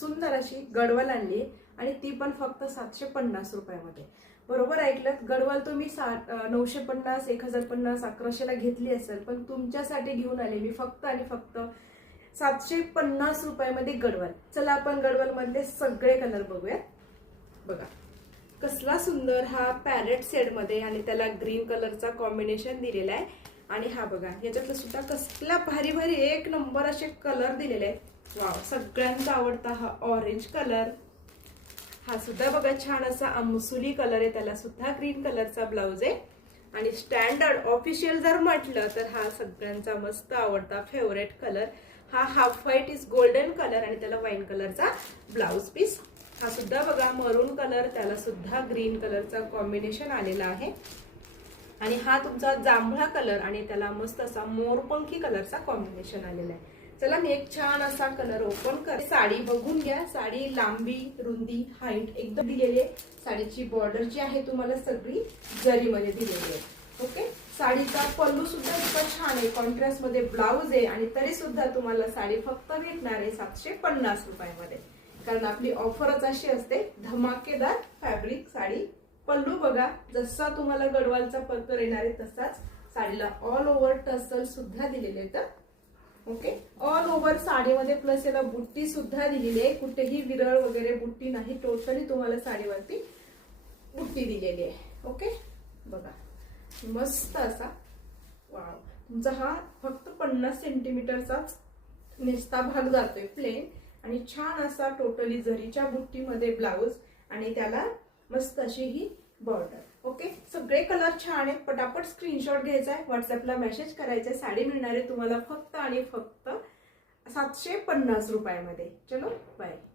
सुंदर अशी गडवाल आणली आणि ती पण फक्त 750 रुपयामध्ये. बरोबर ऐकलं, गडवाल तुम्ही 950, 1050, 1100ला घेतली असेल, पण तुमच्यासाठी घेऊन आले मी फक्त आणि फक्त 750 रुपयामध्ये गडवाल. चला आपण गडवाल मधले सगळे कलर बघूया. बघा कसला सुंदर हा पॅरेट शेड मध्ये आणि त्याला ग्रीन कलरचा कॉम्बिनेशन दिलेला आहे. आणि हा बघा याच्यातलं सुद्धा कसला भारी भारी एक नंबर असे कलर दिलेले आहेत. वाव, सगळ्यांचा आवडता हा ऑरेंज कलर. हा सुद्धा बघा छान असा अमसुली कलर आहे, त्याला सुद्धा ग्रीन कलरचा ब्लाउज आहे. आणि स्टँडर्ड ऑफिशियल जर म्हटलं तर हा सगळ्यांचा मस्त आवडता फेवरेट कलर. हा half white is golden colour आणि त्याला वाईन कलरचा ब्लाउज पीस. हा सुद्धा बघा मरून कलर, त्याला सुद्धा ग्रीन कलरचा कॉम्बिनेशन आलेला आहे. आणि हा तुमचा जांभळा कलर आणि त्याला मस्त असा मोरपंखी कलरचा कॉम्बिनेशन आलेला आहे. चला मी एक छान असा कलर ओपन कर. साडी बघून घ्या. साडी लांबी, रुंदी, हाईट एकदम दिलेली आहे. साडीची बॉर्डर जी आहे तुम्हाला सगळी जरीमध्ये दिलेली आहे. ओके, साडीचा पल्लू सुद्धा इतका छान आहे, कॉन्ट्रास्ट मध्ये ब्लाउज आहे आणि तरी सुद्धा तुम्हाला साडी फक्त भेटणार आहे 750 रुपयामध्ये. कारण आपली ऑफरच अशी असते, धमाकेदार फॅब्रिक साडी. पल्लू बघा जसा तुम्हाला गडवालचा पल्लू येणार आहे तसाच साडीला ऑल ओव्हर टसल सुद्धा दिलेले आहेत. ओके, ऑल ओव्हर साडीमध्ये प्लस याला बुट्टी सुद्धा दिलेली आहे. कुठेही विरळ वगैरे बुट्टी नाही, टोटली तुम्हाला साडीवरती बुट्टी दिलेली आहे. ओके, बघा मस्त असा. वाव, तुमचा हा फक्त 50 सेंटीमीटरचाच नेसता भाग जातोय प्लेन आणि छान असा टोटली जरीच्या बुट्टीमध्ये ब्लाउज आणि त्याला मस्त अशी ही बॉर्डर. ओके, सगळे कलर छान आहेत. पटापट स्क्रीनशॉट घ्यायचा आहे, व्हॉट्सअपला मेसेज करायचा आहे. साडी मिळणार आहे तुम्हाला फक्त आणि फक्त 750 रुपयामध्ये. चलो बाय.